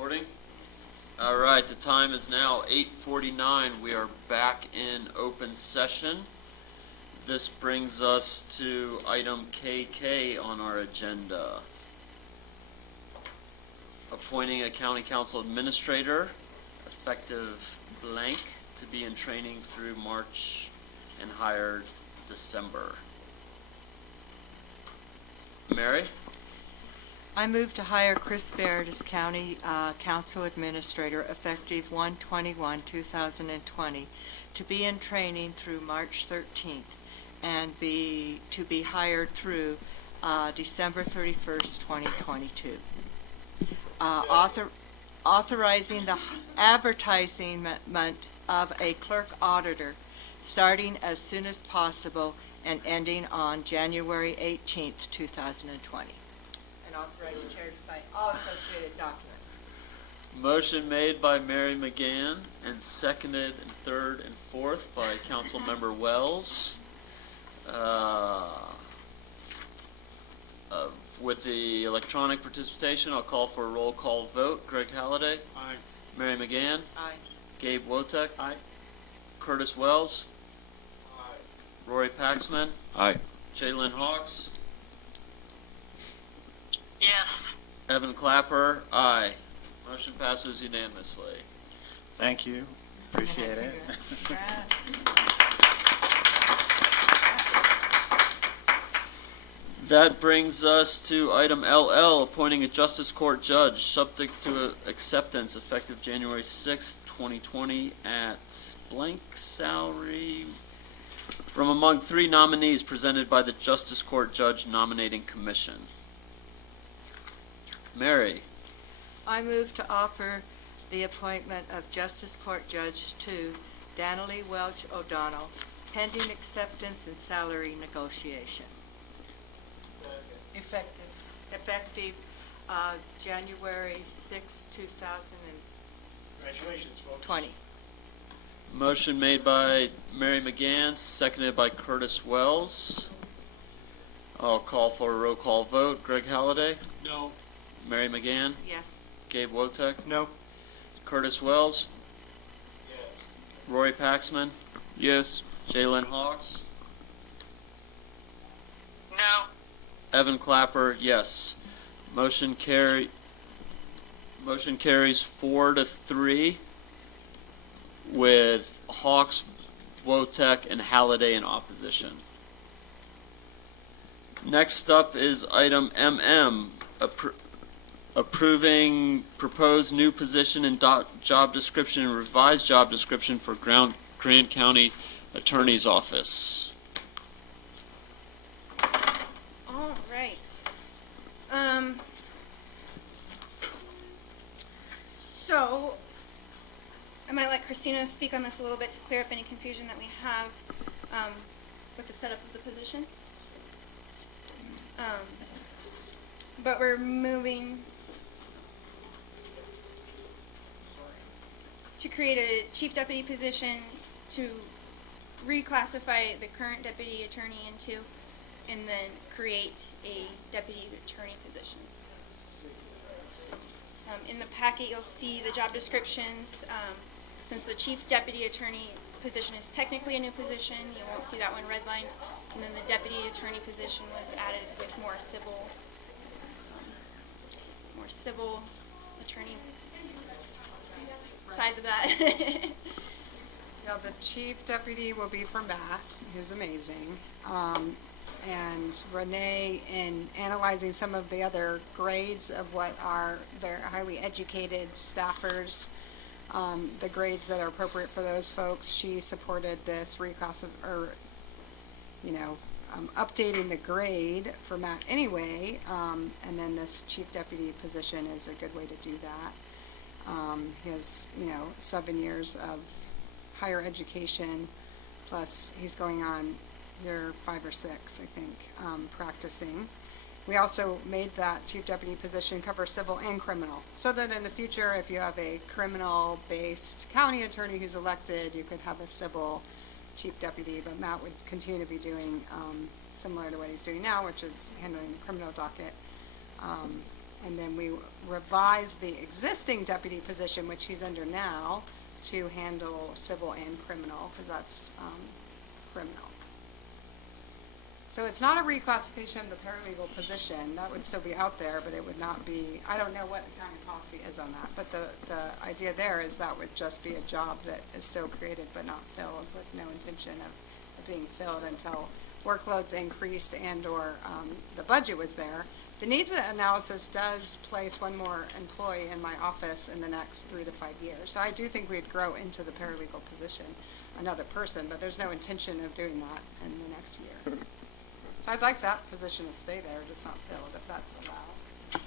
Recording? All right, the time is now 8:49. We are back in open session. This brings us to item KK on our agenda. Appointing a county council administrator, effective blank, to be in training through March and hired December. Mary? I move to hire Chris Baird as County Council Administrator effective 1/21/2020 to be in training through March 13th and to be hired through December 31st, 2022. Authorizing the advertisement of a clerk auditor starting as soon as possible and ending on January 18th, 2020. And authorize the chair to sign all associated documents. Motion made by Mary McGann and seconded and third and fourth by Councilmember Wells. With the electronic participation, I'll call for a roll call vote. Greg Halliday? Aye. Mary McGann? Aye. Gabe Wotek? Aye. Curtis Wells? Aye. Rory Paxman? Aye. Jalen Hawks? Yes. Evan Clapper? Aye. Motion passes unanimously. Thank you. Appreciate it. That brings us to item LL, appointing a Justice Court Judge, subject to acceptance, effective January 6th, 2020, at blank salary from among three nominees presented by the Justice Court Judge Nominating Commission. Mary? I move to offer the appointment of Justice Court Judge to Danielle Welch O'Donnell, pending acceptance and salary negotiation. Effective January 6, 2020. Congratulations, folks. Motion made by Mary McGann, seconded by Curtis Wells. I'll call for a roll call vote. Greg Halliday? No. Mary McGann? Yes. Gabe Wotek? No. Curtis Wells? Yes. Rory Paxman? Yes. Jalen Hawks? No. Evan Clapper, yes. Motion carries 4-3 with Hawks, Wotek, and Halliday in opposition. Next up is item MM, approving proposed new position and job description and revised job description for Grand County Attorney's Office. All right. So, I might let Christina speak on this a little bit to clear up any confusion that we have with the setup of the position. But we're moving to create a chief deputy position to reclassify the current deputy attorney into, and then create a deputy attorney position. In the packet, you'll see the job descriptions. Since the chief deputy attorney position is technically a new position, you won't see that one redlined. And then the deputy attorney position was added with more civil attorney sides of that. Now, the chief deputy will be from Matt, who's amazing. And Renee, in analyzing some of the other grades of what are very highly educated staffers, the grades that are appropriate for those folks, she supported this updating the grade for Matt anyway, and then this chief deputy position is a good way to do that. He has, 7 years of higher education, plus he's going on year 5 or 6, I think, practicing. We also made that chief deputy position cover civil and criminal, so that in the future, if you have a criminal-based county attorney who's elected, you could have a civil chief deputy, but Matt would continue to be doing similar to what he's doing now, which is handling the criminal docket. And then we revised the existing deputy position, which he's under now, to handle civil and criminal, because that's criminal. So it's not a reclassification of the paralegal position. That would still be out there, but it would not be, I don't know what the county policy is on that. But the idea there is that would just be a job that is still created but not filled, with no intention of being filled until workloads increased and/or the budget was there. The needs analysis does place one more employee in my office in the next 3 to 5 years. So I do think we'd grow into the paralegal position, another person, but there's no intention of doing that in the next year. So I'd like that position to stay there, just not filled, if that's allowed.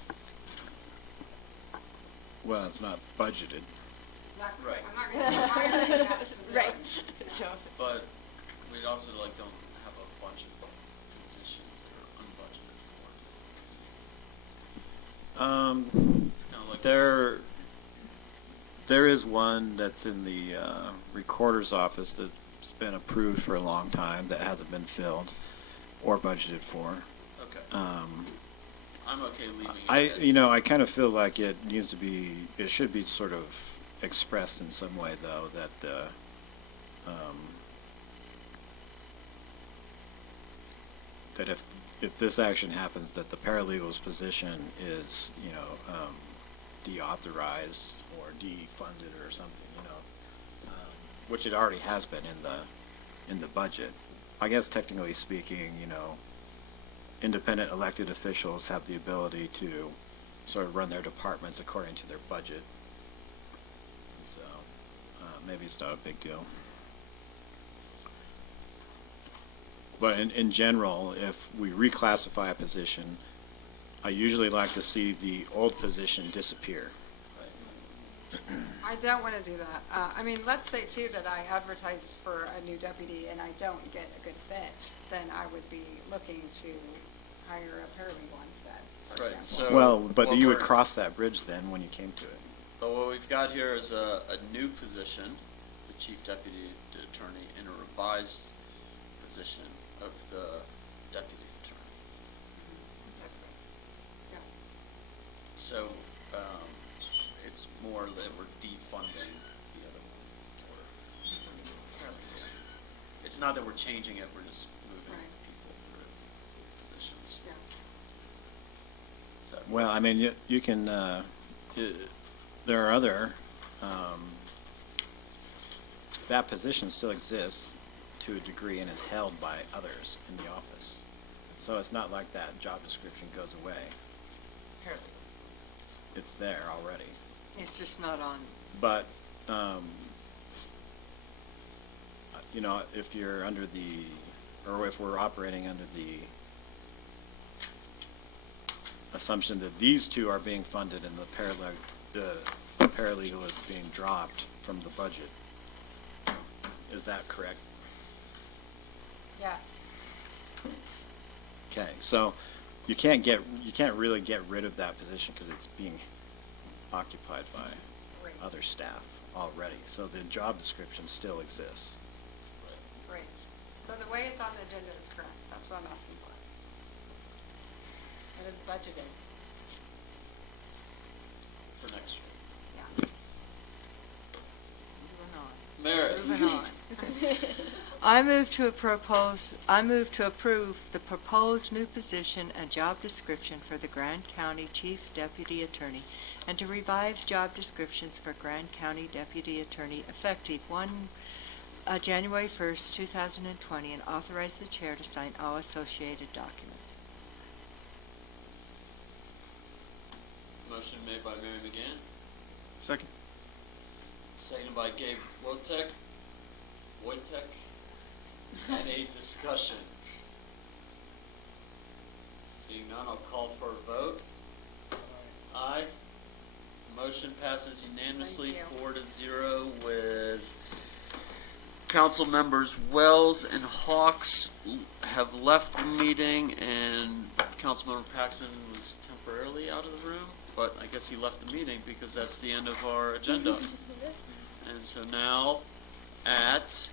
Well, it's not budgeted. Right. I'm not going to say that. Right. So, But we also like don't have a bunch of positions that are unbudgeted for. It's kind of like There is one that's in the recorder's office that's been approved for a long time that hasn't been filled or budgeted for. Okay. Um, I'm okay leaving it. I kind of feel like it should be sort of expressed in some way, though, that that if this action happens, that the paralegal's position is, deauthorized or defunded or something, which it already has been in the budget. I guess technically speaking, independent elected officials have the ability to sort of run their departments according to their budget. So maybe it's not a big deal. But in general, if we reclassify a position, I usually like to see the old position disappear. I don't want to do that. Let's say too that I advertise for a new deputy and I don't get a good fit, then I would be looking to hire a paralegal instead, for Right, example. so- Well, but what you would we're- cross that bridge then when you came to it. But what we've got here is a new position, the chief deputy attorney, and a revised position of the deputy attorney. Exactly. Yes. So, it's more that we're defunding the other one, or, it's not that we're changing it, we're just moving Right. people through positions. Yes. Is that- Well, you can, there are other, that position still exists to a degree and is held by others in the office. So it's not like that job description goes away. It's there already. it's just not on. But, if you're under or if we're operating under the assumption that these two are being funded and the paralegal is being dropped from the budget, is that correct? Yes. Okay, so you can't really get rid of that position because it's being occupied by Great. other staff already. So the job description still exists. Great. So the way it's on the agenda is correct. That's what I'm asking for. It is budgeted. For next year. Yeah. Merit. Moving on. I move to approve the proposed new position and job description for the Grand County Chief Deputy Attorney and to revise job descriptions for Grand County Deputy Attorney effective January 1st, 2020, and authorize the chair to sign all associated documents. Motion made by Mary McGann, Second. seconded by Gabe Wojtek. Any discussion? Seeing none, I'll call for a vote. Aye. Motion passes unanimously, Thank you. 4-0, with council members Wells and Hawks have left the meeting, and Councilmember Paxman was temporarily out of the room, but I guess he left the meeting because that's the end of our agenda. And so now, at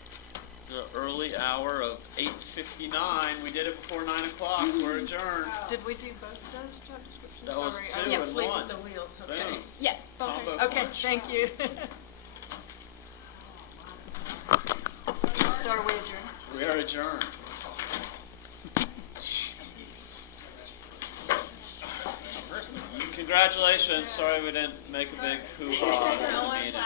the early hour of 8:59. We did it before 9 o'clock. We're adjourned. Did we do both of those job descriptions? That was Sorry, two I and was asleep one. at the wheel. Boom. Okay. Yes, both Combo are. Okay, punch. thank you. So are we adjourned? We are adjourned. Congratulations. Sorry we didn't make a big hoo-ha at the meeting.